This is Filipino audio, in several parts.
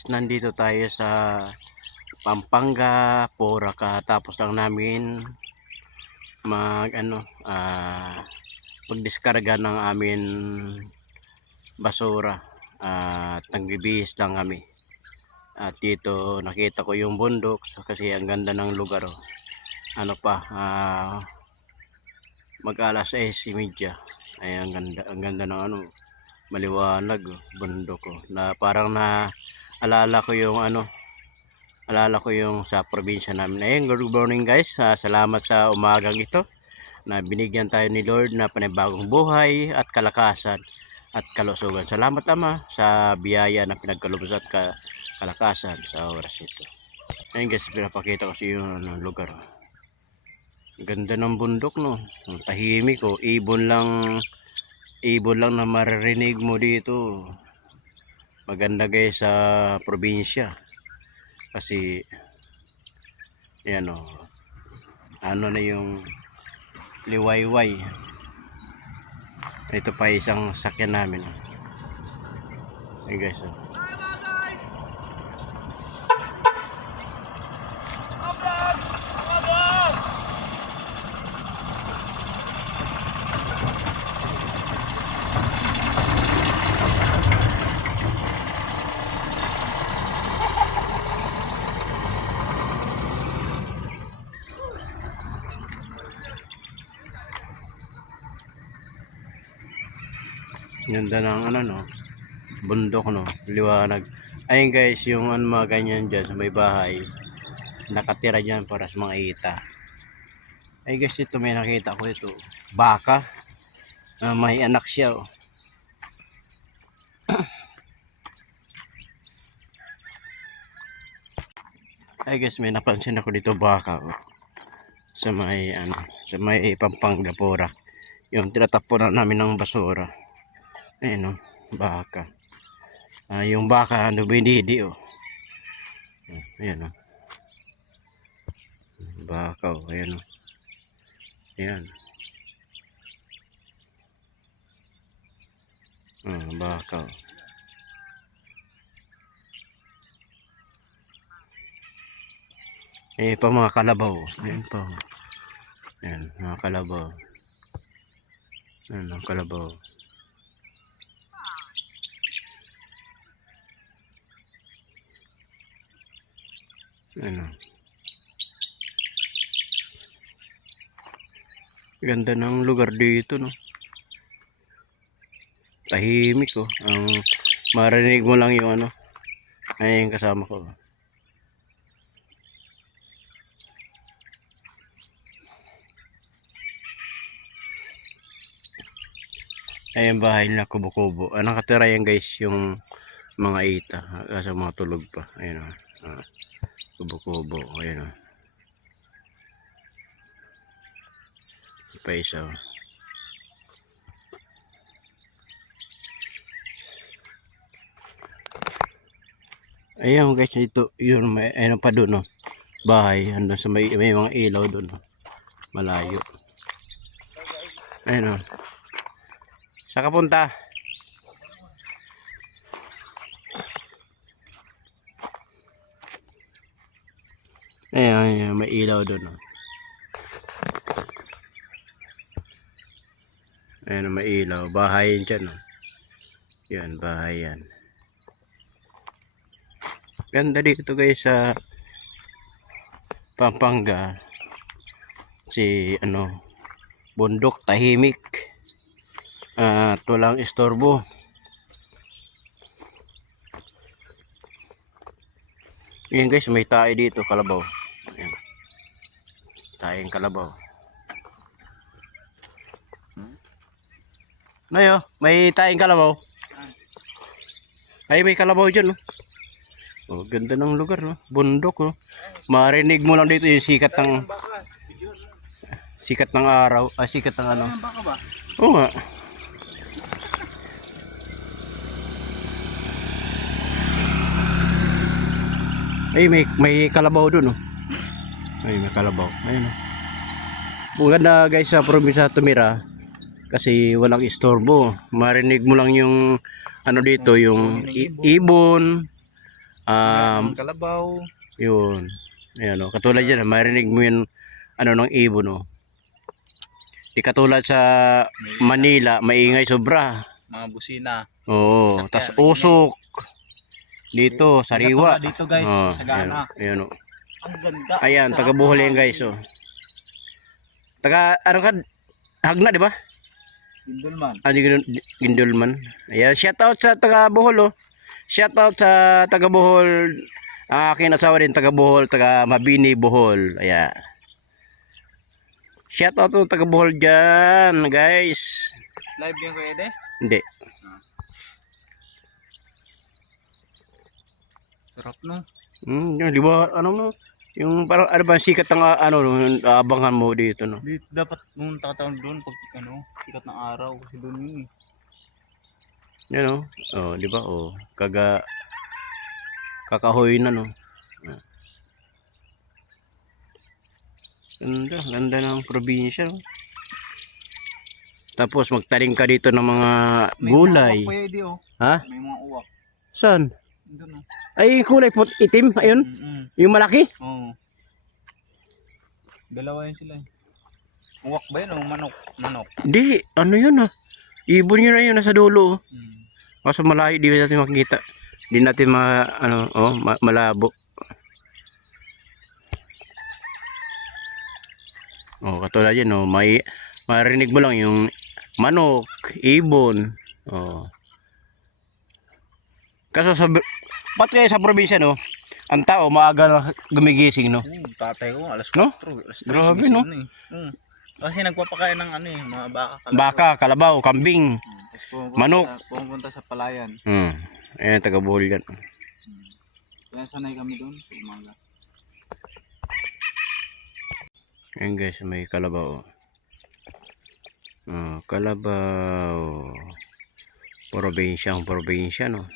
guys, nandito tayo sa Pampanga, Porac. Tapos lang namin mag pagdiskarga ng amin basura at nagbibihis lang kami. At dito nakita ko yung bundok kasi ang ganda ng lugar. Ano pa, mag-alas 6:30. Ay ang ganda ng maliwanag, bundok na parang alala ko yung sa probinsya namin. Ayun, good morning guys. Salamat sa umagang ito na binigyan tayo ni Lord na panibagong buhay at kalakasan at kalusugan. Salamat Ama sa biyaya na pinagkalubos at kalakasan sa oras ito. Ayun guys, pinapakita ko sa iyo yung lugar. Ganda ng bundok, no? Tahimik, ibon lang na maririnig mo dito. Maganda guys sa probinsya kasi yan ano na yung liwayway. Ito pa isang sakyan namin. Ay guys, ganda ng bundok, liwanag. Ayun guys, yung mga ganyan dyan sa may bahay, nakatira dyan para sa mga ita. Ay guys, ito may nakita ko ito, baka, may anak siya. Ay guys, may napansin ako dito baka sa may Pampanga, Porac, yung tinatapunan namin ng basura. Ayun baka. Yung baka binidi ayan baka ayan ayan baka pa mga kalabaw. Ayan pa, ayan mga kalabaw. Ayan ang kalabaw. Ganda ng lugar dito, tahimik ang marinig mo lang yung ay yung kasama ko. Ay yung bahay nila kubo-kubo. Nakatira yan guys yung mga ita kasi mga tulog pa. Ayun kubo-kubo. Ayun pa isa. Ayun guys, ito yun, may pa doon bahay andun sa may mga ilaw doon malayo. Ayun saan ka punta? Ayun, may ilaw doon ayun, may ilaw, bahay dyan yan, bahay yan. Ganda dito guys sa Pampanga, si bundok, tahimik at walang istorbo. Yan guys, may tae dito, kalabaw. Ayan, taeng kalabaw. Nayo, may taeng kalabaw. Ay, may kalabaw dyan ganda ng lugar bundok marinig mo lang dito yung sikat ng araw, sikat ng oo nga. Ay, may kalabaw dun ay, may kalabaw. Ayun maganda guys sa probinsya tumira kasi walang istorbo, marinig mo lang yung dito yung ibon, Um, Ang kalabaw. yun. Ayan, oh. Katulad yan, marinig mo yun, ano, ng ibon, oh. Di katulad sa Manila, maingay sobra. Mga busina. Oo, Sakyan, tas ang ingay. usok. Dito, sariwa. Katulad dito guys, Oh, sagana. ayan, oh. Ang ganda. Ayan, Sarap taga Bohol yan ng guys, hangin. oh. Taga, ano ka, Hagna, di ba? Gindulman. Di Gindulman. Ayan, shout out sa taga Bohol, oh. Shout out sa taga Bohol. Ang aking asawa din, taga Bohol, taga Mabini, Bohol. Ayan. Shout out to taga Bohol dyan, guys. Live yung Kuya Ede? Hindi. Sarap no? Di ba, ano no? Yung parang, ano ba, sikat ng, ano, abangan mo dito, no? Dito dapat pumunta ka doon pag ano, sikat ng araw. Kasi doon yun eh. Yan, no? Oh, di ba, oh. Kakahoy na, no? Ganda ng probinsya, no? Tapos magtanim ka dito ng mga gulay. May mga uwak Kuya Ede oh. Ha? May mga uwak. Saan? Doon oh. Ay, kulay itim, ayun. Yung malaki. Oo. Dalawa yun sila eh. Uwak ba yun o manok? Manok. Hindi, ano yun ah. Ibon yun na yun, nasa dulo. Kaso malayo, di natin makikita. Di natin malabo. Oh, katulad yan, oh, marinig mo lang yung manok, ibon. Oh. Kaso ba't kaya sa probinsya, no? Ang tao maaga na gumigising, no? Tatay ko, alas 4, No? alas 3. Grabe, no? Kasi nagpapakain ng ano eh, mga baka, kalabaw. Baka, kalabaw, kambing, manok. Pumunta sa palayan. Ayan, taga Bohol yan. Kaya sanay kami doon sa umaga. Ayan guys, may kalabaw. Kalabaw. Probinsya, no?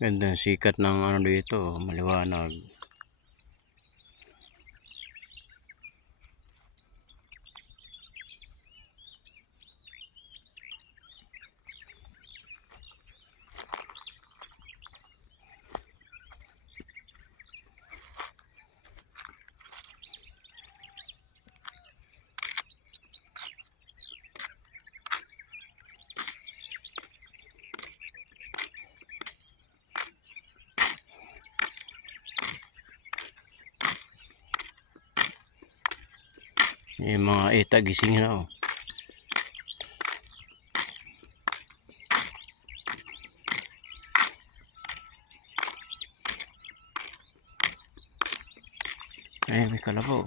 Ganda sikat ng ano dito, maliwanag. Yung mga eta gising na, oh. Ay, may kalabaw.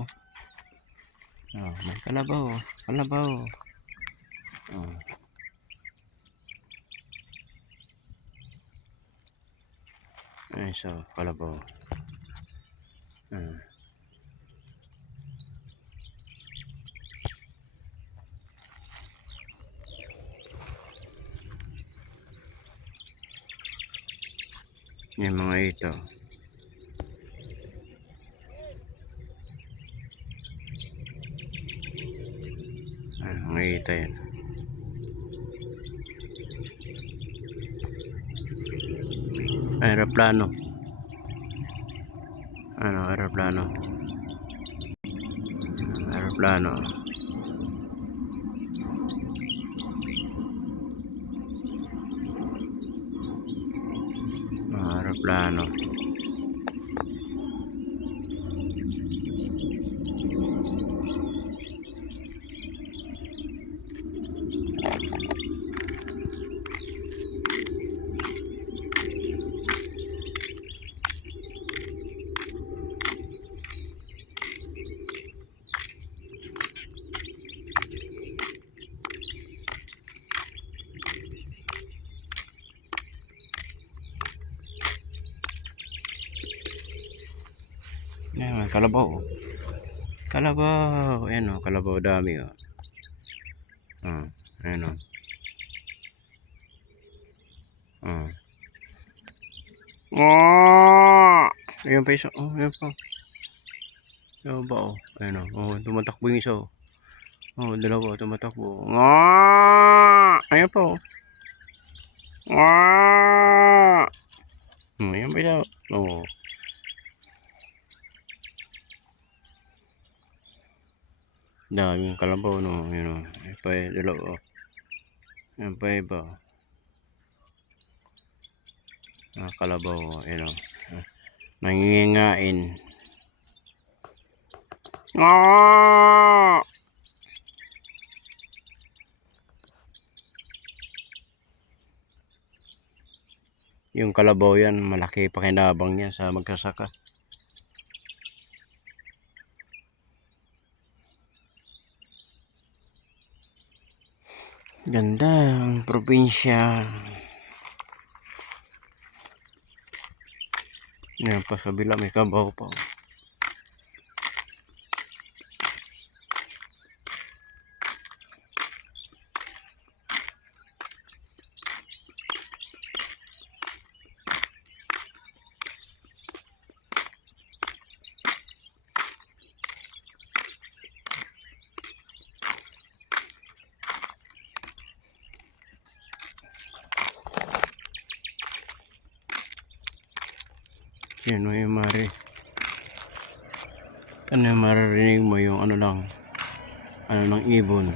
Oh, may kalabaw. Kalabaw. Oh. Ay, so, kalabaw. Yung mga ito. Mga ito yan. Aeroplano. Aeroplano. Aeroplano. Aeroplano. Ayan, kalabaw. Kalabaw. Ayan, oh, kalabaw dami, oh. Ayan, oh. Ayan pa isa. Oh, ayan pa. Ayan ba, oh. Ayan, oh. Tumatakbo yung isa, oh. Oh, dalawa, tumatakbo. Ayan pa, oh. Yan ba yun? Oo. Daming kalabaw, no? Yun, o. Yan pa yung dalawa, o. Yan pa yung iba, o. Kalabaw, o. Yun, o. Nangingain. Ah! Yung kalabaw yan, malaki pakinabang niya sa magsasaka. Ganda ang probinsya. Yan pa sa kabila may kabaw pa. Yan o yung mari. Ano yung maririnig mo yung ano lang, ano ng ibon.